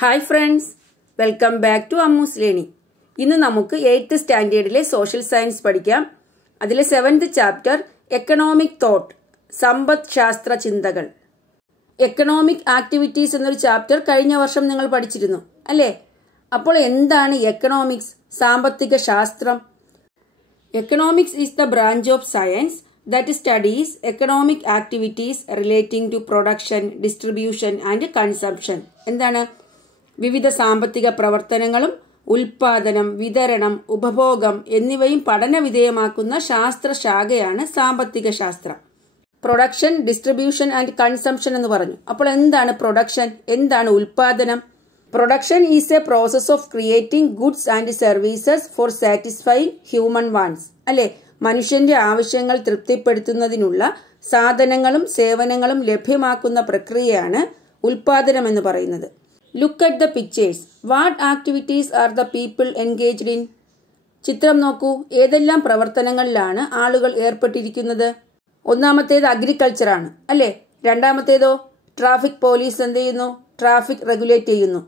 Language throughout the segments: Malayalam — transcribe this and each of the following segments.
Hi friends, welcome back to Ammu's learning. ഇന്ന് നമുക്ക് 8th സ്റ്റാൻഡേർഡിലെ സോഷ്യൽ സയൻസ് പഠിക്കാം. അതിലെ 7th ചാപ്റ്റർ എക്കണോമിക് തോട്ട്, സമ്പദ് ശാസ്ത്ര ചിന്തകൾ. എക്കണോമിക് ആക്ടിവിറ്റീസ് എന്നൊരു ചാപ്റ്റർ കഴിഞ്ഞ വർഷം നിങ്ങൾ പഠിച്ചിരുന്നു അല്ലേ? അപ്പോൾ എന്താണ് എക്കണോമിക്സ്, സാമ്പത്തിക ശാസ്ത്രം? Economics is the branch of science that studies economic activities relating to production, distribution and consumption. എന്താണ്? വിവിധ സാമ്പത്തിക പ്രവർത്തനങ്ങളും ഉൽപാദനം, വിതരണം, ഉപഭോഗം എന്നിവയും പഠന വിധേയമാക്കുന്ന ശാസ്ത്രശാഖയാണ് സാമ്പത്തിക ശാസ്ത്രം. പ്രൊഡക്ഷൻ, ഡിസ്ട്രിബ്യൂഷൻ ആൻഡ് കൺസംഷൻ എന്ന് പറഞ്ഞു. അപ്പോൾ എന്താണ് പ്രൊഡക്ഷൻ, എന്താണ് ഉൽപാദനം? Production is A process of creating goods and services four satisfying human wants. അല്ലെ, മനുഷ്യന്റെ ആവശ്യങ്ങൾ തൃപ്തിപ്പെടുത്തുന്നതിനുള്ള സാധനങ്ങളും സേവനങ്ങളും ലഭ്യമാക്കുന്ന പ്രക്രിയയാണ് ഉൽപാദനം എന്ന് പറയുന്നത്. Look at the pictures. What activities are the people engaged in? ചിത്രം നോക്കൂ. ഏതെല്ലാം പ്രവർത്തനങ്ങളിലാണ് ആളുകൾ ഏർപ്പെട്ടിരിക്കുന്നത്? ഒന്നാമത്തേത് അഗ്രികൾച്ചർ ആണ് അല്ലേ? രണ്ടാമത്തേതോ ട്രാഫിക് പോലീസ് എന്ത് ചെയ്യുന്നു? ട്രാഫിക് റെഗുലേറ്റ് ചെയ്യുന്നു.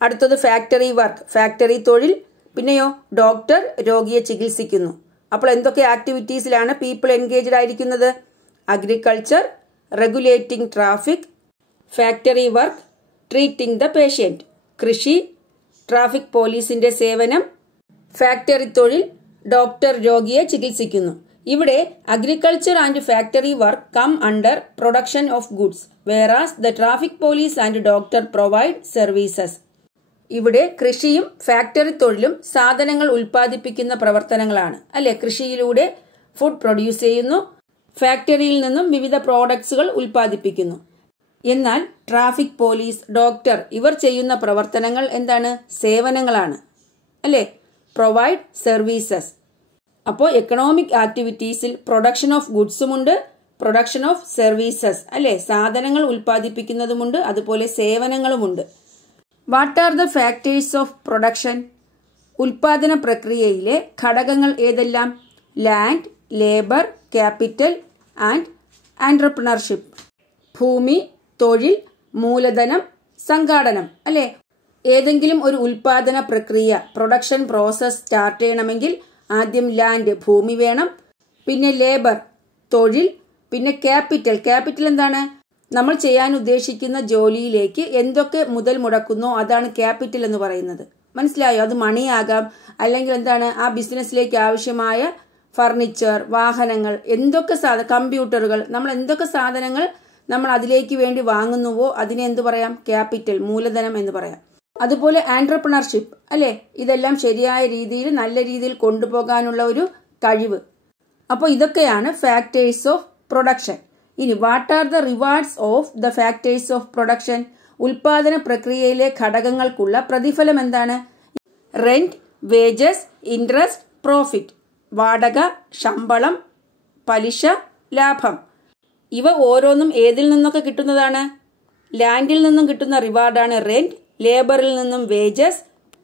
അടുത്തത് ഫാക്ടറി വർക്ക്, ഫാക്ടറി തൊഴിൽ. പിന്നെയോ ഡോക്ടർ രോഗിയെ ചികിത്സിക്കുന്നു. അപ്പോൾ എന്തൊക്കെ ആക്ടിവിറ്റീസിലാണ് പീപ്പിൾ എൻഗേജ്ഡ് ആയിരിക്കുന്നത്? Agriculture, regulating traffic, factory work, treating the patient. കൃഷി, ട്രാഫിക് പോലീസിന്റെ സേവനം, ഫാക്ടറി തൊഴിൽ, ഡോക്ടർ രോഗിയെ ചികിത്സിക്കുന്നു. ഇവിടെ agriculture and factory work come under production of goods, whereas the traffic police and doctor provide services. ഇവിടെ കൃഷിയും ഫാക്ടറി തൊഴിലും സാധനങ്ങൾ ഉൽപ്പാദിപ്പിക്കുന്ന പ്രവർത്തനങ്ങളാണ് അല്ലെ? കൃഷിയിലൂടെ ഫുഡ് പ്രൊഡ്യൂസ് ചെയ്യുന്നു, ഫാക്ടറിയിൽ നിന്നും വിവിധ പ്രോഡക്ട്സുകൾ ഉൽപ്പാദിപ്പിക്കുന്നു. എന്നാൽ ട്രാഫിക് പോലീസ്, ഡോക്ടർ ഇവർ ചെയ്യുന്ന പ്രവർത്തനങ്ങൾ എന്താണ്? സേവനങ്ങളാണ് അല്ലെ? Provide services. അപ്പോൾ എക്കണോമിക് ആക്ടിവിറ്റീസിൽ പ്രൊഡക്ഷൻ ഓഫ് ഗുഡ്സുമുണ്ട്, പ്രൊഡക്ഷൻ ഓഫ് സർവീസസ് അല്ലെ? സാധനങ്ങൾ ഉൽപ്പാദിപ്പിക്കുന്നതുമുണ്ട്, അതുപോലെ സേവനങ്ങളുമുണ്ട്. What are the factors of production? ഉൽപാദന പ്രക്രിയയിലെ ഘടകങ്ങൾ ഏതെല്ലാം? Land, labour, capital and entrepreneurship. ഭൂമി, തൊഴിൽ, മൂലധനം, സംഘാടനം അല്ലെ? ഏതെങ്കിലും ഒരു ഉൽപാദന പ്രക്രിയ, പ്രൊഡക്ഷൻ പ്രോസസ് സ്റ്റാർട്ട് ചെയ്യണമെങ്കിൽ ആദ്യം ലാൻഡ്, ഭൂമി വേണം. പിന്നെ ലേബർ, തൊഴിൽ. പിന്നെ ക്യാപിറ്റൽ, ക്യാപിറ്റൽ എന്താണ്? നമ്മൾ ചെയ്യാൻ ഉദ്ദേശിക്കുന്ന ജോലിയിലേക്ക് എന്തൊക്കെ മുതൽ മുടക്കുന്നോ അതാണ് ക്യാപിറ്റൽ എന്ന് പറയുന്നത്. മനസ്സിലായോ? അത് മണിയാകാം, അല്ലെങ്കിൽ എന്താണ് ആ ബിസിനസ്സിലേക്ക് ആവശ്യമായ ഫർണിച്ചർ, വാഹനങ്ങൾ, എന്തൊക്കെ കമ്പ്യൂട്ടറുകൾ, നമ്മൾ എന്തൊക്കെ സാധനങ്ങൾ നമ്മൾ അതിലേക്ക് വേണ്ടി വാങ്ങുന്നുവോ അതിനെ എന്ത് പറയാം? ക്യാപിറ്റൽ, മൂലധനം എന്ന് പറയാം. അതുപോലെ ആൻട്രപ്രണർഷിപ്പ് അല്ലെ? ഇതെല്ലാം ശരിയായ രീതിയിൽ, നല്ല രീതിയിൽ കൊണ്ടുപോകാനുള്ള ഒരു കഴിവ്. അപ്പോൾ ഇതൊക്കെയാണ് ഫാക്ടേഴ്സ് ഓഫ് പ്രൊഡക്ഷൻ. ഇനി what are the rewards of the factors of production? ഉൽപാദന പ്രക്രിയയിലെ ഘടകങ്ങൾക്കുള്ള പ്രതിഫലം എന്താണ്? Rent, wages, interest, profit. വാടക, ശമ്പളം, പലിശ, ലാഭം. ഇവ ഓരോന്നും ഏതിൽ നിന്നൊക്കെ കിട്ടുന്നതാണ്? ലാൻഡിൽ നിന്നും കിട്ടുന്ന റിവാർഡാണ് റെന്റ്, ലേബറിൽ നിന്നും വേജസ്,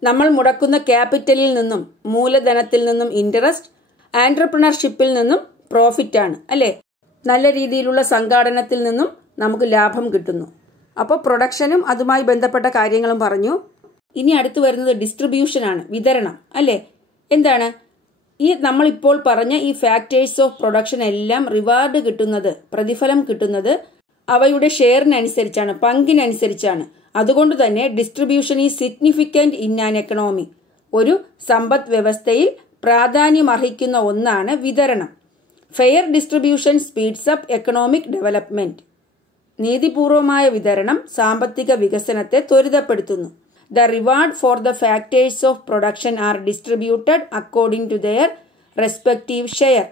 നമ്മൾ മുടക്കുന്ന ക്യാപിറ്റലിൽ നിന്നും, മൂലധനത്തിൽ നിന്നും ഇൻട്രസ്റ്റ്, ആൻട്രപ്രണർഷിപ്പിൽ നിന്നും പ്രോഫിറ്റ് ആണ് അല്ലെ? നല്ല രീതിയിലുള്ള സംഘാടനത്തിൽ നിന്നും നമുക്ക് ലാഭം കിട്ടുന്നു. അപ്പോൾ പ്രൊഡക്ഷനും അതുമായി ബന്ധപ്പെട്ട കാര്യങ്ങളും പറഞ്ഞു. ഇനി അടുത്ത് വരുന്നത് ഡിസ്ട്രിബ്യൂഷൻ ആണ്, വിതരണം അല്ലെ? എന്താണ് ഈ നമ്മളിപ്പോൾ പറഞ്ഞ ഈ ഫാക്ടേഴ്സ് ഓഫ് പ്രൊഡക്ഷൻ എല്ലാം റിവാർഡ് കിട്ടുന്നത്, പ്രതിഫലം കിട്ടുന്നത് അവയുടെ ഷെയറിനനുസരിച്ചാണ്, പങ്കിനനുസരിച്ചാണ്. അതുകൊണ്ട് തന്നെ distribution is significant in an economy. ഒരു സമ്പദ് വ്യവസ്ഥയിൽ പ്രാധാന്യമർഹിക്കുന്ന ഒന്നാണ് വിതരണം. Fair distribution speeds up economic development. നീതിപൂർവമായ വിതരണം സാമ്പത്തിക വികസനത്തെ ത്വരിതപ്പെടുത്തുന്നു. The reward for the factors of production are distributed according to their respective share.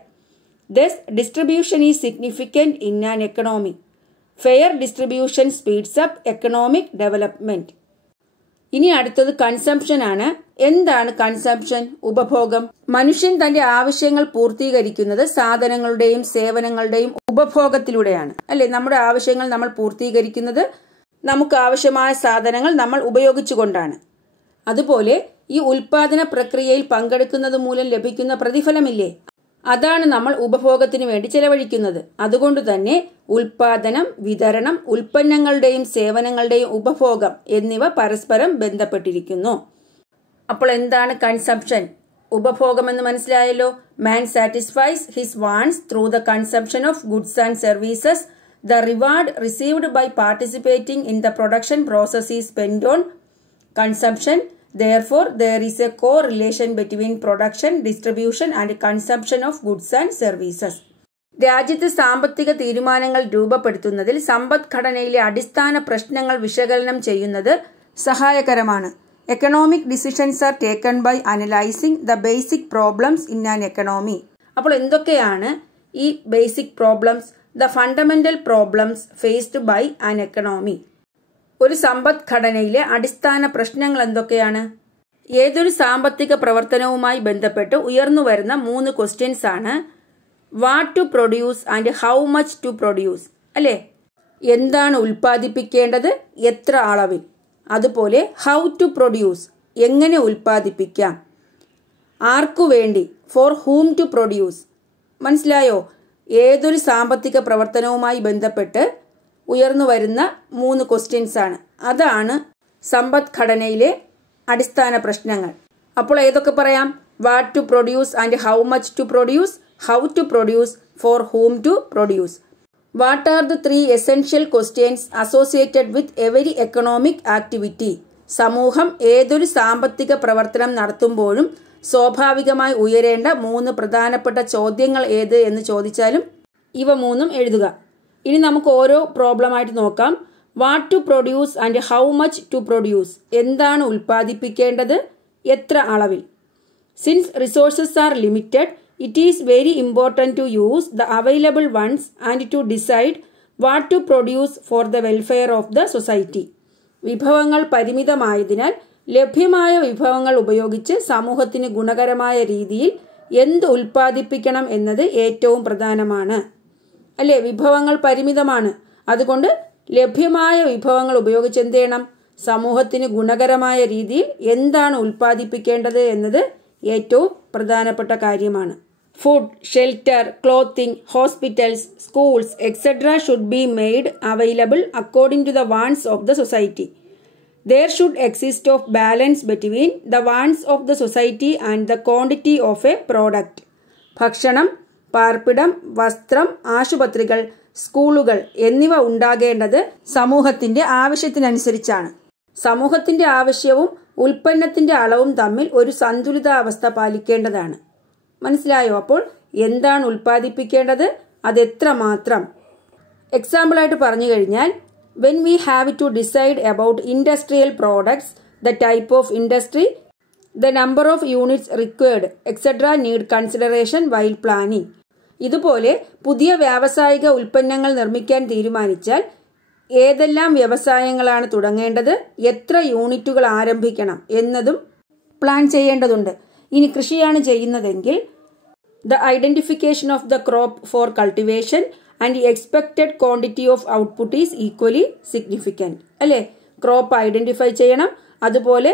Thus distribution is significant in an economy. Fair distribution speeds up economic development. ഇനി അടുത്തത് കൺസംപ്ഷൻ ആണ്. എന്താണ് കൺസംപ്ഷൻ? ഉപഭോഗം. മനുഷ്യൻ തന്റെ ആവശ്യങ്ങൾ പൂർത്തീകരിക്കുന്നത് സാധനങ്ങളുടെയും സേവനങ്ങളുടെയും ഉപഭോഗത്തിലൂടെയാണ് അല്ലെ? നമ്മുടെ ആവശ്യങ്ങൾ നമ്മൾ പൂർത്തീകരിക്കുന്നത് നമുക്ക് ആവശ്യമായ സാധനങ്ങൾ നമ്മൾ ഉപയോഗിച്ചുകൊണ്ടാണ്. അതുപോലെ ഈ ഉൽപാദന പ്രക്രിയയിൽ പങ്കെടുക്കുന്നത് മൂലം ലഭിക്കുന്ന പ്രതിഫലമില്ലേ, അതാണ് നമ്മൾ ഉപഭോഗത്തിന് വേണ്ടി ചെലവഴിക്കുന്നത്. അതുകൊണ്ട് തന്നെ ഉൽപാദനം, വിതരണം, ഉൽപ്പന്നങ്ങളുടെയും സേവനങ്ങളുടെയും ഉപഭോഗം എന്നിവ പരസ്പരം ബന്ധപ്പെട്ടിരിക്കുന്നു. അപ്പോൾ എന്താണ് കൺസംപ്ഷൻ? ഉപഭോഗം എന്ന് മനസ്സിലായല്ലോ. Man satisfies his wants through the consumption of goods and services. The reward received by participating in the production process is spent on consumption. Therefore, there is a correlation between production, distribution and consumption of goods and services. രാജ്യത്ത് സാമ്പത്തിക തീരുമാനങ്ങൾ രൂപപ്പെടുത്തുന്നതിൽ സമ്പദ്ഘടനയിലെ അടിസ്ഥാന പ്രശ്നങ്ങൾ വിശകലനം ചെയ്യുന്നത് സഹായകരമാണ്. Economic decisions are taken by analysing the basic problems in an economy. അപ്പോൾ എന്തൊക്കെയാണ് ഈ basic problems? The fundamental problems faced by an economy. ഒരു സമ്പദ്ഘടനയിലെ അടിസ്ഥാന പ്രശ്നങ്ങൾ എന്തൊക്കെയാണ്? ഏതൊരു സാമ്പത്തിക പ്രവർത്തനവുമായി ബന്ധപ്പെട്ട് ഉയർന്നു വരുന്ന 3 ക്വസ്റ്റ്യൻസ് ആണ്. What to produce and how much to produce, അല്ലേ? എന്താണ് ഉൽപ്പാദിപ്പിക്കേണ്ടത്, എത്ര അളവിൽ. അതുപോലെ ഹൗ ടു പ്രൊഡ്യൂസ്, എങ്ങനെ ഉൽപ്പാദിപ്പിക്കാം. ആർക്കു വേണ്ടി, ഫോർ ഹൂം ടു പ്രൊഡ്യൂസ്. മനസ്സിലായോ? ഏതൊരു സാമ്പത്തിക പ്രവർത്തനവുമായി ബന്ധപ്പെട്ട് ഉയർന്നു വരുന്ന 3 ക്വസ്റ്റ്യൻസ് ആണ്. അതാണ് സമ്പദ്ഘടനയിലെ അടിസ്ഥാന പ്രശ്നങ്ങൾ. അപ്പോൾ ഏതൊക്കെ പറയാം? What to produce and how much to produce, how to produce, for whom to produce. What are the 3 essential questions associated with every economic activity? സമൂഹം ഏതൊരു സാമ്പത്തിക പ്രവർത്തനം നടത്തുമ്പോഴും സ്വാഭാവികമായി ഉയരേണ്ട 3 പ്രധാനപ്പെട്ട ചോദ്യങ്ങൾ ഏത് എന്ന് ചോദിച്ചാലും ഇവ 3 എഴുതുക. ഇനി നമുക്ക് ഓരോ പ്രോബ്ലമായിട്ട് നോക്കാം. What to produce and how much to produce. എന്താണ് ഉൽപ്പാദിപ്പിക്കേണ്ടത്, എത്ര അളവിൽ. Since resources are limited, it is very important to use the available ones and to decide what to produce for the welfare of the society. വിഭവങ്ങൾ പരിമിതമായതിനാൽ ലഭ്യമായ വിഭവങ്ങൾ ഉപയോഗിച്ച് സമൂഹത്തിന് ഗുണകരമായ രീതിയിൽ എന്ത് ഉൽപ്പാദിപ്പിക്കണം എന്നത് ഏറ്റവും പ്രധാനമാണ്, അല്ലേ? വിഭവങ്ങൾ പരിമിതമാണ്. അതുകൊണ്ട് ലഭ്യമായ വിഭവങ്ങൾ ഉപയോഗിച്ച് എന്ത് ചെയ്യണം? സമൂഹത്തിന് ഗുണകരമായ രീതിയിൽ എന്താണ് ഉൽപ്പാദിപ്പിക്കേണ്ടത് എന്നത് ഏറ്റവും പ്രധാനപ്പെട്ട കാര്യമാണ്. Food, shelter, clothing, hospitals, schools etcetera should be made available according to the wants of the society. There should exist of balance between the wants of the society and the quantity of a product. ഭക്ഷണം, പാർപ്പിടം, വസ്ത്രം, ആശുപത്രികൾ, സ്കൂളുകൾ എന്നിവ ഉണ്ടാകേണ്ടത് സമൂഹത്തിന്റെ ആവശ്യത്തിനനുസരിച്ചാണ്. സമൂഹത്തിന്റെ ആവശ്യവും ഉൽപ്പന്നത്തിന്റെ അളവും തമ്മിൽ ഒരു സന്തുലിതാവസ്ഥ പാലിക്കേണ്ടതാണ്. മനസ്സിലായോ? അപ്പോൾ എന്താണ് ഉൽപ്പാദിപ്പിക്കേണ്ടത്, അതെത്ര മാത്രം. എക്സാമ്പിളായിട്ട് പറഞ്ഞു കഴിഞ്ഞാൽ, when we have to decide about industrial products, the type of industry, the number of units required, etc. need consideration while planning. ഇതുപോലെ പുതിയ വ്യാവസായിക ഉൽപ്പന്നങ്ങൾ നിർമ്മിക്കാൻ തീരുമാനിച്ചാൽ ഏതെല്ലാം വ്യവസായങ്ങളാണ് തുടങ്ങേണ്ടത്, എത്ര യൂണിറ്റുകൾ ആരംഭിക്കണം എന്നതും പ്ലാൻ ചെയ്യേണ്ടതുണ്ട്. ഇനി കൃഷിയാണ് ചെയ്യുന്നതെങ്കിൽ the identification of the crop for cultivation and the expected quantity of output is equally significant. അല്ലേ? ക്രോപ്പ് ഐഡന്റിഫൈ ചെയ്യണം, അതുപോലെ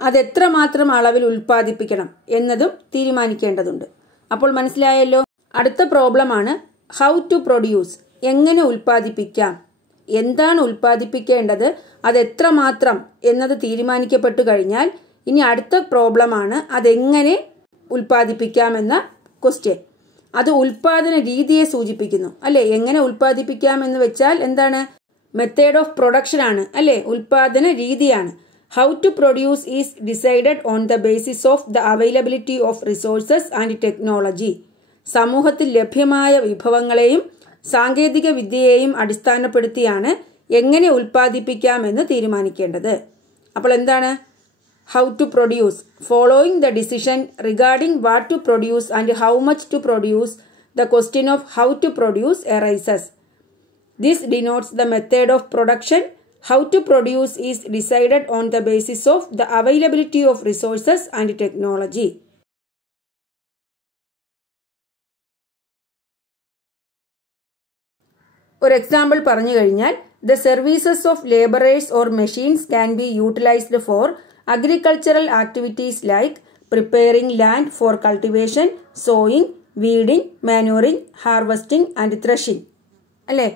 അതെത്ര മാത്രം അളവിൽ ഉൽപ്പാദിപ്പിക്കണം എന്നതും തീരുമാനിക്കേണ്ടതുണ്ട്. അപ്പോൾ മനസ്സിലായല്ലോ. അടുത്ത പ്രോബ്ലമാണ് ഹൗ ടു പ്രൊഡ്യൂസ്. എങ്ങനെ ഉൽപ്പാദിപ്പിക്കാം, എന്താണ് ഉൽപ്പാദിപ്പിക്കേണ്ടത്, അതെത്ര മാത്രം എന്നത് തീരുമാനിക്കപ്പെട്ടു കഴിഞ്ഞാൽ ഇനി അടുത്ത പ്രോബ്ലമാണ് അതെങ്ങനെ ഉൽപ്പാദിപ്പിക്കാമെന്ന ക്വസ്റ്റ്യൻ. അത് ഉൽപാദന രീതിയെ സൂചിപ്പിക്കുന്നു, അല്ലെ? എങ്ങനെ ഉൽപ്പാദിപ്പിക്കാം എന്ന് വെച്ചാൽ എന്താണ്? മെത്തേഡ് ഓഫ് പ്രൊഡക്ഷൻ ആണ്, അല്ലെ? ഉൽപാദന രീതിയാണ്. How to produce is decided on the basis of the availability of resources and technology. സമൂഹത്തിൽ ലഭ്യമായ വിഭവങ്ങളെയും സാങ്കേതിക വിദ്യയെയും അടിസ്ഥാനപ്പെടുത്തിയാണ് എങ്ങനെ ഉൽപ്പാദിപ്പിക്കാമെന്ന് തീരുമാനിക്കേണ്ടത്. അപ്പോൾ എന്താണ് how to produce? Following the decision regarding what to produce and how much to produce, the question of how to produce arises. This denotes the method of production. How to produce is decided on the basis of the availability of resources and technology. ഒരു എക്സാമ്പിൾ പറഞ്ഞു കഴിഞ്ഞാൽ, the services of laborers or machines can be utilized for agricultural activities like preparing land for cultivation, sowing, weeding, manuring, harvesting and threshing. അല്ലേ?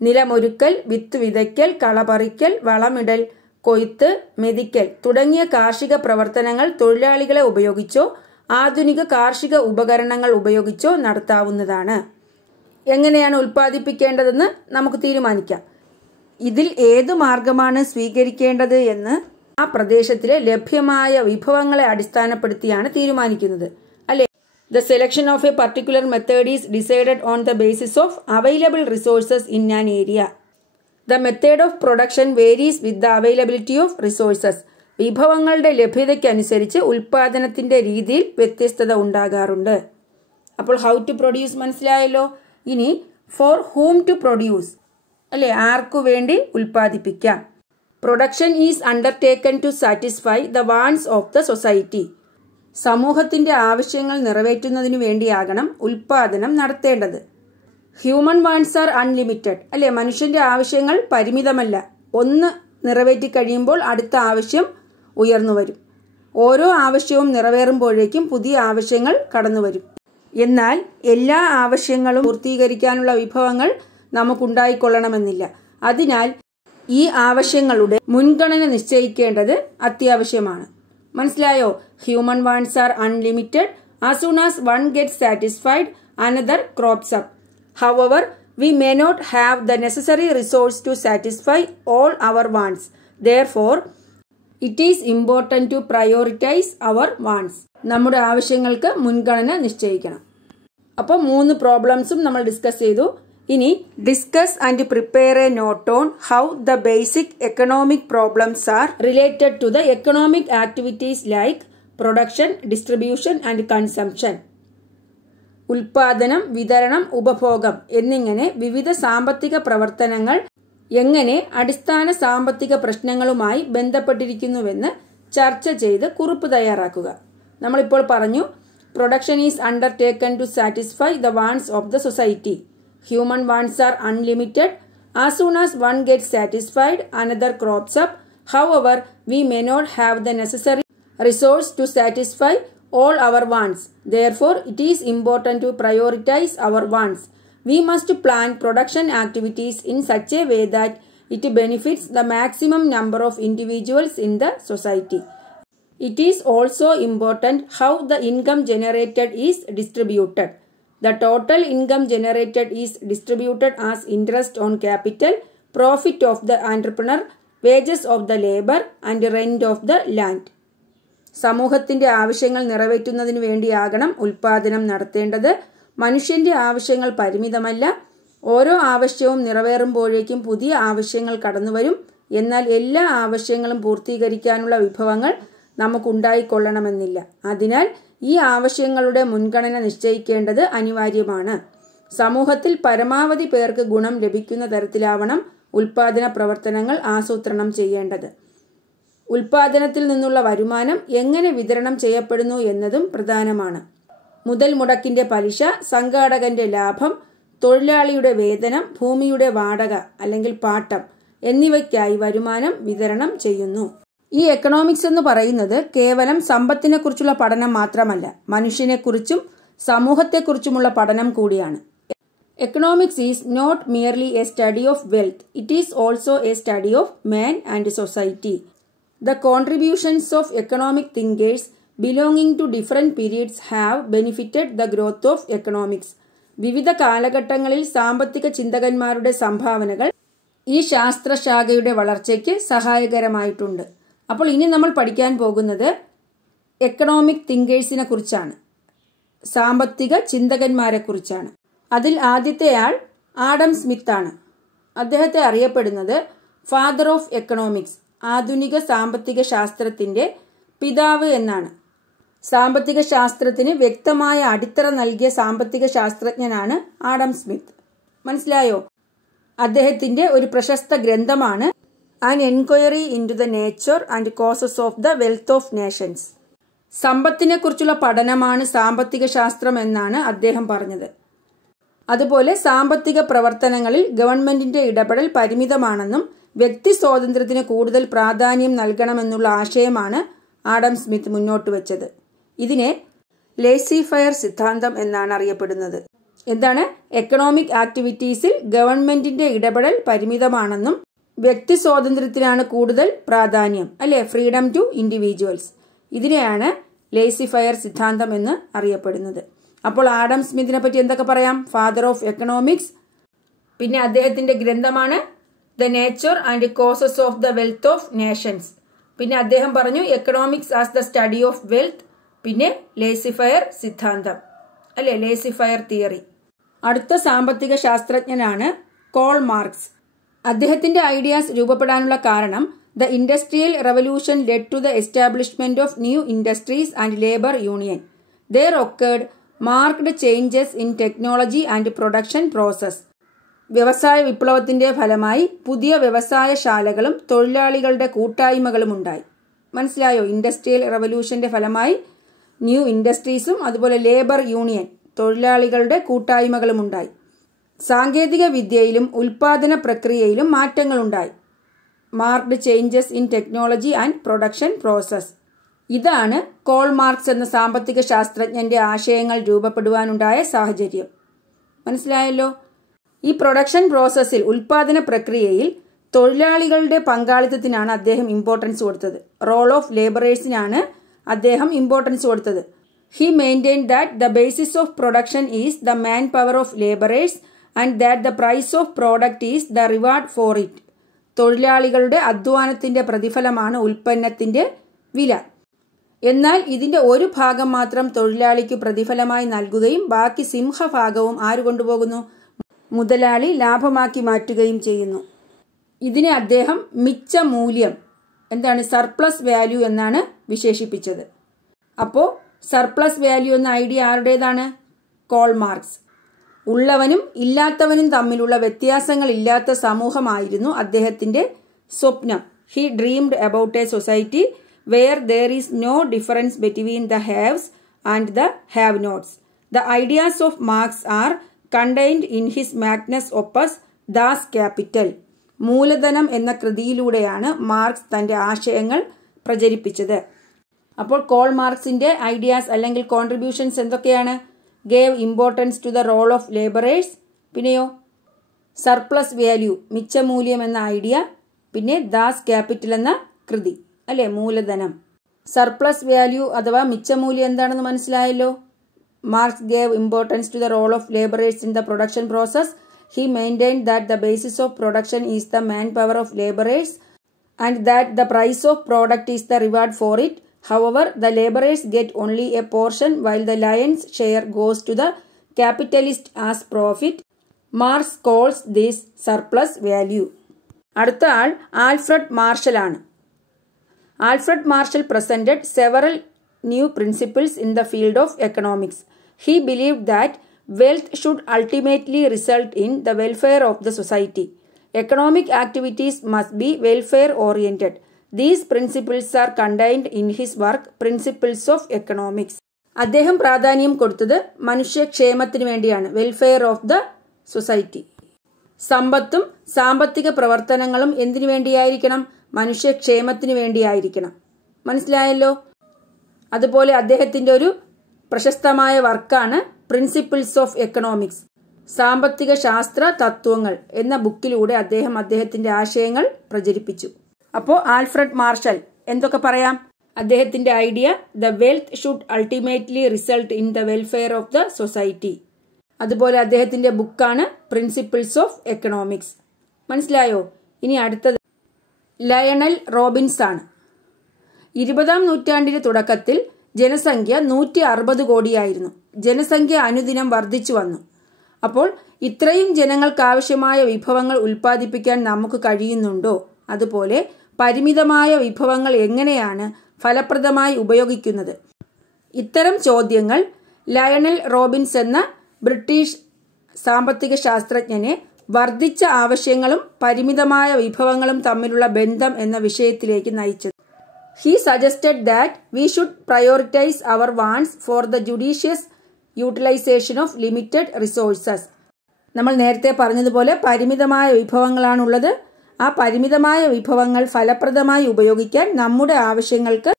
നിലമൊരുക്കൽ, വിത്ത് വിതയ്ക്കൽ, കളപറിക്കൽ, വളമിടൽ, കൊയ്ത്ത്, മെതിക്കൽ തുടങ്ങിയ കാർഷിക പ്രവർത്തനങ്ങൾ തൊഴിലാളികളെ ഉപയോഗിച്ചോ ആധുനിക കാർഷിക ഉപകരണങ്ങൾ ഉപയോഗിച്ചോ നടത്താവുന്നതാണ്. എങ്ങനെയാണ് ഉൽപ്പാദിപ്പിക്കേണ്ടതെന്ന് നമുക്ക് തീരുമാനിക്കാം. ഇതിൽ ഏതു മാർഗമാണ് സ്വീകരിക്കേണ്ടത് എന്ന് ആ പ്രദേശത്തിലെ ലഭ്യമായ വിഭവങ്ങളെ അടിസ്ഥാനപ്പെടുത്തിയാണ് തീരുമാനിക്കുന്നത്. അല്ലെ? The selection of a particular method is decided on the basis of available resources in an area. The method of production varies with the availability of resources. വിഭവങ്ങളുടെ ലഭ്യതയ്ക്കനുസരിച്ച് ഉൽപാദനത്തിന്റെ രീതിയിൽ വ്യത്യസ്തത ഉണ്ടാകാറുണ്ട്. അപ്പോൾ ഹൗ ടു പ്രൊഡ്യൂസ് മനസ്സിലായല്ലോ. ഇനി ഫോർ ഹൂം ടു പ്രൊഡ്യൂസ്, അല്ലെ? ആർക്കു വേണ്ടി ഉൽപ്പാദിപ്പിക്കാം. Production is undertaken to satisfy the wants of the society. സമൂഹത്തിന്റെ ആവശ്യങ്ങൾ നിറവേറ്റുന്നതിനു വേണ്ടിയാകണം ഉൽപാദനം നടത്തേണ്ടത്. ഹ്യൂമൻ വാണ്ട്സ് ആർ അൺലിമിറ്റഡ്, അല്ലെ? മനുഷ്യന്റെ ആവശ്യങ്ങൾ പരിമിതമല്ല. ഒന്ന് നിറവേറ്റി കഴിയുമ്പോൾ അടുത്ത ആവശ്യം ഉയർന്നു വരും. ഓരോ ആവശ്യവും നിറവേറുമ്പോഴേക്കും പുതിയ ആവശ്യങ്ങൾ കടന്നു വരും. എന്നാൽ എല്ലാ ആവശ്യങ്ങളും പൂർത്തീകരിക്കാനുള്ള വിഭവങ്ങൾ നമുക്കുണ്ടായിക്കൊള്ളണമെന്നില്ല. അതിനാൽ ഈ ആവശ്യങ്ങളുടെ മുൻഗണന നിശ്ചയിക്കേണ്ടത് അത്യാവശ്യമാണ്. മനസ്സിലായോ? Human wants are unlimited. As soon as one gets satisfied another crops up. However, we may not have the necessary resource to satisfy all our wants. Therefore, it is important to prioritize our wants. നമ്മുടെ ആവശ്യങ്ങൾക്ക് മുൻഗണന നിശ്ചയിക്കണം. അപ്പോൾ 3 പ്രോബ്ലംസും നമ്മൾ ഡിസ്കസ് ചെയ്തു. ഇനി discuss and prepare a note on how the basic economic problems are related to the economic activities like production, distribution and consumption. ഉൽപാദനം, വിതരണം, ഉപഭോഗം എന്നിങ്ങനെ വിവിധ സാമ്പത്തിക പ്രവർത്തനങ്ങൾ എങ്ങനെ അടിസ്ഥാന സാമ്പത്തിക പ്രശ്നങ്ങളുമായി ബന്ധപ്പെട്ടിരിക്കുന്നുവെന്ന് ചർച്ച ചെയ്ത് കുറിപ്പ് തയ്യാറാക്കുക. നമ്മളിപ്പോൾ പറഞ്ഞു, production is undertaken to satisfy the wants of the society. Human wants are unlimited. As soon as one gets satisfied another crops up. However, we may not have the necessary resource to satisfy all our wants. Therefore, it is important to prioritize our wants. We must plan production activities in such a way that it benefits the maximum number of individuals in the society. It is also important how the income generated is distributed. The total income generated is distributed as interest on capital, profit of the entrepreneur, wages of the labor, and rent of the land. സമൂഹത്തിന്റെ ആവശ്യങ്ങൾ നിറവേറ്റുന്നതിന് വേണ്ടിയാകണം ഉൽപാദനം നടത്തേണ്ടത്. മനുഷ്യന്റെ ആവശ്യങ്ങൾ പരിമിതമല്ല. ഓരോ ആവശ്യവും നിറവേറുമ്പോഴേക്കും പുതിയ ആവശ്യങ്ങൾ കടന്നുവരും. എന്നാൽ എല്ലാ ആവശ്യങ്ങളും പൂർത്തീകരിക്കാനുള്ള വിഭവങ്ങൾ നമുക്കുണ്ടായിക്കൊള്ളണമെന്നില്ല. അതിനാൽ ഈ ആവശ്യങ്ങളുടെ മുൻഗണന നിശ്ചയിക്കേണ്ടത് അനിവാര്യമാണ്. സമൂഹത്തിൽ പരമാവധി പേർക്ക് ഗുണം ലഭിക്കുന്ന തരത്തിലാവണം ഉൽപാദന പ്രവർത്തനങ്ങൾ ആസൂത്രണം ചെയ്യേണ്ടത്. ഉൽപാദനത്തിൽ നിന്നുള്ള വരുമാനം എങ്ങനെ വിതരണം ചെയ്യപ്പെടുന്നു എന്നതും പ്രധാനമാണ്. മുതൽ മുടക്കിന്റെ പലിശ, സംഘാടകന്റെ ലാഭം, തൊഴിലാളിയുടെ വേതനം, ഭൂമിയുടെ വാടക അല്ലെങ്കിൽ പാട്ടം എന്നിവയ്ക്കായി വരുമാനം വിതരണം ചെയ്യുന്നു. ഈ എക്കണോമിക്സ് എന്ന് പറയുന്നത് കേവലം സമ്പത്തിനെ കുറിച്ചുള്ള പഠനം മാത്രമല്ല, മനുഷ്യനെക്കുറിച്ചും സമൂഹത്തെക്കുറിച്ചുമുള്ള പഠനം കൂടിയാണ്. Economics is not merely a study of wealth, it is also a study of man and society. The contributions of economic thinkers belonging to different periods have benefited the growth of economics. വിവിധ കാലഘട്ടങ്ങളിൽ സാമ്പത്തിക ചിന്തകന്മാരുടെ സംഭാവനകൾ ഈ ശാസ്ത്രശാഖയുടെ വളർച്ചയ്ക്ക് സഹായകരമായിട്ടുണ്ട്. അപ്പോൾ ഇനി നമ്മൾ പഠിക്കാൻ പോകുന്നത് എക്കണോമിക് തിങ്കേഴ്സിനെ കുറിച്ചാണ്, സാമ്പത്തിക ചിന്തകന്മാരെ കുറിച്ചാണ്. അതിൽ ആദ്യത്തെയാൾ ആഡം സ്മിത്ത് ആണ്. അദ്ദേഹത്തെ അറിയപ്പെടുന്നത് ഫാദർ ഓഫ് എക്കണോമിക്സ്, ആധുനിക സാമ്പത്തിക ശാസ്ത്രത്തിന്റെ പിതാവ് എന്നാണ്. സാമ്പത്തിക ശാസ്ത്രത്തിന് വ്യക്തമായ അടിത്തറ നൽകിയ സാമ്പത്തിക ശാസ്ത്രജ്ഞനാണ് ആഡം സ്മിത്ത്. മനസ്സിലായോ? അദ്ദേഹത്തിന്റെ ഒരു പ്രശസ്ത ഗ്രന്ഥമാണ് an enquiry into the nature and causes of the wealth of nations. സമ്പത്തിനെ കുറിച്ചുള്ള പഠനമാണ് സാമ്പത്തിക ശാസ്ത്രം എന്നാണ് അദ്ദേഹം പറഞ്ഞത്. അതുപോലെ സാമ്പത്തിക പ്രവർത്തനങ്ങളിൽ ഗവൺമെന്റിന്റെ ഇടപെടൽ പരിമിതമാണെന്നും വ്യക്തി സ്വാതന്ത്ര്യത്തിന് കൂടുതൽ പ്രാധാന്യം നൽകണമെന്നുള്ള ആശയമാണ് ആഡം സ്മിത്ത് മുന്നോട്ട് വെച്ചത്. ഇതിനെ ലേസി ഫയർ സിദ്ധാന്തം എന്നാണ് അറിയപ്പെടുന്നത്. എന്താണ്? എക്കണോമിക് ആക്ടിവിറ്റീസിൽ ഗവൺമെന്റിന്റെ ഇടപെടൽ പരിമിതമാണെന്നും വ്യക്തി സ്വാതന്ത്ര്യത്തിനാണ് കൂടുതൽ പ്രാധാന്യം, അല്ലെ? Freedom to individuals. ഇതിനെയാണ് ലേസി ഫയർ സിദ്ധാന്തം എന്ന് അറിയപ്പെടുന്നത്. അപ്പോൾ ആഡം സ്മിത്തിനെ പറ്റി എന്തൊക്കെ പറയാം? Father of economics. പിന്നെ അദ്ദേഹത്തിന്റെ ഗ്രന്ഥമാണ് the nature and causes of the wealth of nations. പിന്നെ അദ്ദേഹം പറഞ്ഞു economics as the study of wealth. പിന്നെ ലേസി ഫയർ സിദ്ധാന്തം, അല്ലെ? Laissez faire theory. അടുത്ത സാമ്പത്തിക ശാസ്ത്രജ്ഞനാണ് കോൾ മാർക്സ്. അദ്ദേഹത്തിന്റെ ഐഡിയാസ് രൂപപ്പെടാനുള്ള കാരണം the industrial revolution led to the establishment of new industries and labour union. There occurred marked changes in technology and production process. വ്യവസായ വിപ്ലവത്തിന്റെ ഫലമായി പുതിയ വ്യവസായശാലകളും തൊഴിലാളികളുടെ കൂട്ടായ്മകളും ഉണ്ടായി. മനസ്സിലായോ? ഇൻഡസ്ട്രിയൽ റവല്യൂഷന്റെ ഫലമായി ന്യൂ ഇൻഡസ്ട്രീസും അതുപോലെ ലേബർ യൂണിയൻ തൊഴിലാളികളുടെ കൂട്ടായ്മകളും ഉണ്ടായി. സാങ്കേതിക വിദ്യയിലും ഉൽപാദന പ്രക്രിയയിലും മാറ്റങ്ങളുണ്ടായി. Marked changes in technology and production process. ഇതാണ് കോൾ മാർക്സ് എന്ന സാമ്പത്തിക ശാസ്ത്രജ്ഞന്റെ ആശയങ്ങൾ രൂപപ്പെടുവാനുണ്ടായ സാഹചര്യം. മനസ്സിലായല്ലോ? ഈ പ്രൊഡക്ഷൻ പ്രോസസ്സിൽ, ഉൽപാദന പ്രക്രിയയിൽ തൊഴിലാളികളുടെ പങ്കാളിത്തത്തിനാണ് അദ്ദേഹം ഇമ്പോർട്ടൻസ് കൊടുത്തത്. റോൾ ഓഫ് ലേബറേഴ്സിനാണ് അദ്ദേഹം ഇമ്പോർട്ടൻസ് കൊടുത്തത്. He maintained that the basis of production is the man power of labourers and that the price of product is the reward for it. തൊഴിലാളികളുടെ അധ്വാനത്തിന്റെ പ്രതിഫലമാണ് ഉൽപ്പന്നത്തിന്റെ വില. എന്നാൽ ഇതിന്റെ ഒരു ഭാഗം മാത്രം തൊഴിലാളിക്ക് പ്രതിഫലമായി നൽകുകയും ബാക്കി സിംഹഭാഗവും ആര് കൊണ്ടുപോകുന്നു? മുതലാളി ലാഭമാക്കി മാറ്റുകയും ചെയ്യുന്നു. ഇതിനെ അദ്ദേഹം മിച്ച മൂല്യം, എന്താണ്, സർപ്ലസ് വാല്യൂ എന്നാണ് വിശേഷിപ്പിച്ചത്. അപ്പോൾ സർപ്ലസ് വാല്യൂ എന്ന ഐഡിയ ആരുടേതാണ്? Karl Marx. ഉള്ളവനും ഇല്ലാത്തവനും തമ്മിലുള്ള വ്യത്യാസങ്ങൾ ഇല്ലാത്ത സമൂഹമായിരുന്നു അദ്ദേഹത്തിന്റെ സ്വപ്നം. He dreamed about a society where there is no difference between the haves and the have-nots. The ideas of Marx are contained in his magnus opus Das Kapital. മൂലധനം എന്ന കൃതിയിലൂടെയാണ് മാർക്സ് തന്റെ ആശയങ്ങൾ പ്രചരിപ്പിച്ചത്. അപ്പോൾ കോൾ മാർക്സിന്റെ ഐഡിയാസ് അല്ലെങ്കിൽ കോൺട്രിബ്യൂഷൻസ് എന്തൊക്കെയാണ്? Gave importance to the role of labourers, പിന്നെയോ സർപ്ലസ് വാല്യൂ, മിച്ചമൂല്യം എന്ന ഐഡിയ, പിന്നെ ദാസ് ക്യാപിറ്റൽ എന്ന കൃതി, അല്ലെ? മൂലധനം. സർപ്ലസ് വാല്യൂ അഥവാ മിച്ചമൂല്യം എന്താണെന്ന് മനസ്സിലായല്ലോ. Marx gave importance to the role of labourers in the production process. He maintained that the basis of production is the man power of labourers and that the price of product is the reward for it. However, the laborers get only a portion while the lion's share goes to the capitalist as profit. Marx calls this surplus value. അടുത്ത ആൾ ആൽഫ്രഡ് മാർഷൽ ആണ്. Alfred Marshall presented several new principles in the field of economics. He believed that wealth should ultimately result in the welfare of the society. Economic activities must be welfare oriented. These principles are contained in his work Principles of Economics. അദ്ദേഹം പ്രാധാന്യം കൊടുത്തത് മനുഷ്യക്ഷേമത്തിന് വേണ്ടിയാണ്, വെൽഫെയർ ഓഫ് ദ സൊസൈറ്റി. സമ്പത്തും സാമ്പത്തിക പ്രവർത്തനങ്ങളും എന്തിനു വേണ്ടിയായിരിക്കണം? മനുഷ്യക്ഷേമത്തിന് വേണ്ടിയായിരിക്കണം. മനസ്സിലായല്ലോ? അതുപോലെ അദ്ദേഹത്തിന്റെ ഒരു പ്രശസ്തമായ വർക്കാണ് പ്രിൻസിപ്പിൾസ് ഓഫ് എക്കണോമിക്സ്, സാമ്പത്തിക ശാസ്ത്ര തത്വങ്ങൾ എന്ന ബുക്കിലൂടെ അദ്ദേഹം അദ്ദേഹത്തിന്റെ ആശയങ്ങൾ പ്രചരിപ്പിച്ചു. അപ്പോൾ ആൽഫ്രഡ് മാർഷൽ എന്തൊക്കെ പറയാം? അദ്ദേഹത്തിന്റെ idea the wealth should ultimately result in the welfare of the society. അതുപോലെ അദ്ദേഹത്തിന്റെ ബുക്കാണ് പ്രിൻസിപ്പിൾസ് ഓഫ് എക്കണോമിക്സ്. മനസ്സിലായോ? ഇനി അടുത്തത് ലയണൽ റോബിൻസ് ആണ്. 20-ാം നൂറ്റാണ്ടിന്റെ തുടക്കത്തിൽ ജനസംഖ്യ 160 കോടിയായിരുന്നു. ജനസംഖ്യ അനുദിനം വർദ്ധിച്ചു വന്നു. അപ്പോൾ ഇത്രയും ജനങ്ങൾക്കാവശ്യമായ വിഭവങ്ങൾ ഉൽപ്പാദിപ്പിക്കാൻ നമുക്ക് കഴിയുന്നുണ്ടോ? അതുപോലെ പരിമിതമായ വിഭവങ്ങൾ എങ്ങനെയാണ് ഫലപ്രദമായി ഉപയോഗിക്കുന്നത്? ഇത്തരം ചോദ്യങ്ങൾ ലയണൽ റോബിൻസ് എന്ന ബ്രിട്ടീഷ് സാമ്പത്തിക ശാസ്ത്രജ്ഞനെ വർദ്ധിച്ച ആവശ്യങ്ങളും പരിമിതമായ വിഭവങ്ങളും തമ്മിലുള്ള ബന്ധം എന്ന വിഷയത്തിലേക്ക് നയിച്ചത്. He suggested that we should prioritize our wants for the judicious utilization of limited resources. നമ്മൾ നേരത്തെ പറഞ്ഞതുപോലെ പരിമിതമായ വിഭവങ്ങളാണുള്ളത്. ആ പരിമിതമായ വിഭവങ്ങൾ ഫലപ്രദമായി ഉപയോഗിക്കാൻ നമ്മുടെ ആവശ്യങ്ങൾക്ക്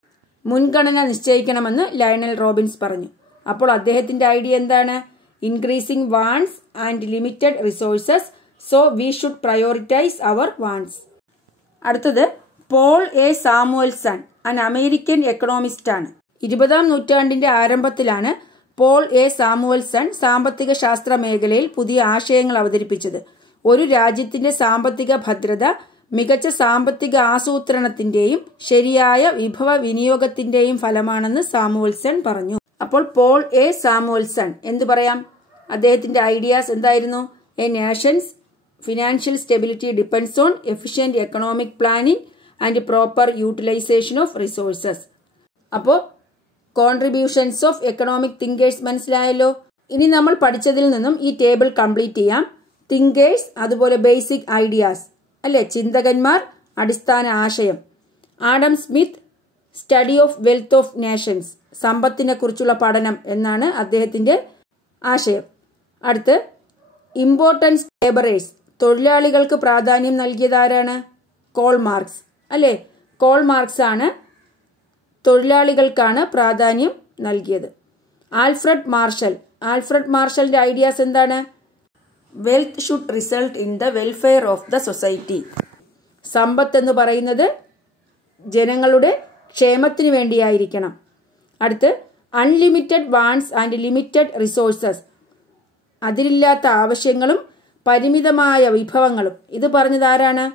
മുൻഗണന നിശ്ചയിക്കണമെന്ന് ലയണൽ റോബിൻസ് പറഞ്ഞു. അപ്പോൾ അദ്ദേഹത്തിന്റെ ഐഡിയ എന്താണ്? Increasing wants and limited resources, so we should prioritise our wants. അടുത്തത് Paul A Samuelson, an American economist ആണ്. 20-ാം നൂറ്റാണ്ടിന്റെ ആരംഭത്തിലാണ് പോൾ എ സാമുവൽസൺ സാമ്പത്തിക ശാസ്ത്ര മേഖലയിൽ പുതിയ ആശയങ്ങൾ അവതരിപ്പിച്ചത്. ഒരു രാജ്യത്തിന്റെ സാമ്പത്തിക ഭദ്രത മികച്ച സാമ്പത്തിക ആസൂത്രണത്തിന്റെയും ശരിയായ വിഭവ വിനിയോഗത്തിന്റെയും ഫലമാണെന്ന് സാമുവൽസൺ പറഞ്ഞു. അപ്പോൾ പോൾ എ സാമുവൽസൺ എന്തു പറയാം? അദ്ദേഹത്തിന്റെ ഐഡിയാസ് എന്തായിരുന്നു? A nation's financial stability depends on efficient economic planning and proper utilisation of resources. അപ്പോൾ കോൺട്രിബ്യൂഷൻസ് ഓഫ് എക്കണോമിക് തിങ്കേഴ്സ് മനസ്സിലായല്ലോ. ഇനി നമ്മൾ പഠിച്ചതിൽ നിന്നും ഈ ടേബിൾ കംപ്ലീറ്റ് ചെയ്യാം. തിങ്കേഴ്സ്, അതുപോലെ ബേസിക് ഐഡിയാസ് അല്ലെ, ചിന്തകന്മാർ, അടിസ്ഥാന ആശയം. Adam Smith study of wealth of nations, സമ്പത്തിനെ കുറിച്ചുള്ള പഠനം എന്നാണ് അദ്ദേഹത്തിന്റെ ആശയം. അടുത്ത് ഇമ്പോർട്ടൻസ് ലേബറേഴ്സ്, തൊഴിലാളികൾക്ക് പ്രാധാന്യം നൽകിയത് ആരാണ്? കോൾ മാർക്സ് അല്ലെ, കോൾ മാർക്സ് ആണ് തൊഴിലാളികൾക്കാണ് പ്രാധാന്യം നൽകിയത്. ആൽഫ്രഡ് മാർഷൽ, ആൽഫ്രഡ് മാർഷലിന്റെ ഐഡിയാസ് എന്താണ്? Wealth should result in the welfare of the society. സമ്പത്ത് എന്ന് പറയുന്നത് ജനങ്ങളുടെ ക്ഷേമത്തിനു വേണ്ടിയായിരിക്കണം. അടുത്ത് unlimited wants and limited resources, അതിലില്ലാത്ത ആവശ്യങ്ങളും പരിമിതമായ വിഭവങ്ങളും. ഇത് പറഞ്ഞത് ആരാണ്?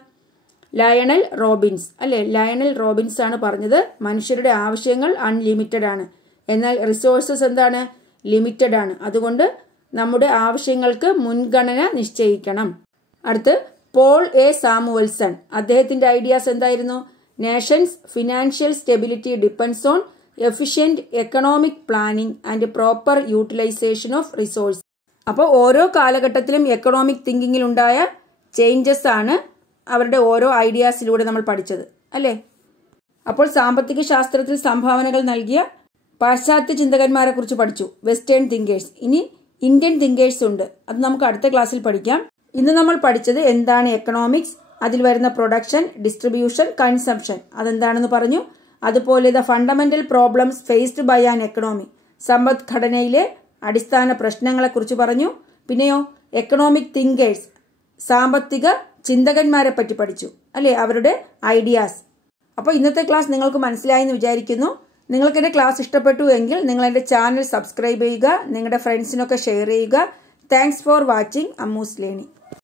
ലയണൽ റോബിൻസ് അല്ലെ, ലയണൽ റോബിൻസ് ആണ് പറഞ്ഞത്. മനുഷ്യരുടെ ആവശ്യങ്ങൾ അൺലിമിറ്റഡ് ആണ്, എന്നാൽ റിസോഴ്സസ് എന്താണ്? ലിമിറ്റഡ് ആണ്. അതുകൊണ്ട് നമ്മുടെ ആവശ്യങ്ങൾക്ക് മുൻഗണന നിശ്ചയിക്കണം. അടുത്ത് പോൾ എ സാമുവൽസൺ, അദ്ദേഹത്തിന്റെ ഐഡിയാസ് എന്തായിരുന്നു? Nation's financial stability depends on efficient economic planning and proper utilisation of resource. അപ്പോൾ ഓരോ കാലഘട്ടത്തിലും എക്കണോമിക് തിങ്കിങ്ങിൽ ഉണ്ടായ ചേഞ്ചസ് ആണ് അവരുടെ ഓരോ ഐഡിയാസിലൂടെ നമ്മൾ പഠിച്ചത് അല്ലേ. അപ്പോൾ സാമ്പത്തിക ശാസ്ത്രത്തിൽ സംഭാവനകൾ നൽകിയ പാശ്ചാത്യ ചിന്തകന്മാരെ കുറിച്ച് പഠിച്ചു, വെസ്റ്റേൺ തിങ്കേഴ്സ്. ഇനി ഇന്ത്യൻ തിങ്കേഴ്സ് ഉണ്ട്, അത് നമുക്ക് അടുത്ത ക്ലാസ്സിൽ പഠിക്കാം. ഇന്ന് നമ്മൾ പഠിച്ചത് എന്താണ് എക്കണോമിക്സ്, അതിൽ വരുന്ന പ്രൊഡക്ഷൻ, ഡിസ്ട്രിബ്യൂഷൻ, കൺസംഷൻ അതെന്താണെന്ന് പറഞ്ഞു. അതുപോലെ the fundamental problems faced by an economy, സമ്പദ്ഘടനയിലെ അടിസ്ഥാന പ്രശ്നങ്ങളെക്കുറിച്ച് പറഞ്ഞു. പിന്നെയോ എക്കണോമിക് തിങ്കേഴ്സ്, സാമ്പത്തിക ചിന്തകന്മാരെ പറ്റി പഠിച്ചു അല്ലേ, അവരുടെ ഐഡിയാസ്. അപ്പോൾ ഇന്നത്തെ ക്ലാസ് നിങ്ങൾക്ക് മനസ്സിലായി എന്ന് വിചാരിക്കുന്നു. നിങ്ങൾക്ക് എൻ്റെ ക്ലാസ് ഇഷ്ടപ്പെട്ടു എങ്കിൽ നിങ്ങൾ എൻ്റെ ചാനൽ സബ്സ്ക്രൈബ് ചെയ്യുക, നിങ്ങളുടെ ഫ്രണ്ട്സിനൊക്കെ ഷെയർ ചെയ്യുക. Thanks for watching Ammu's learning.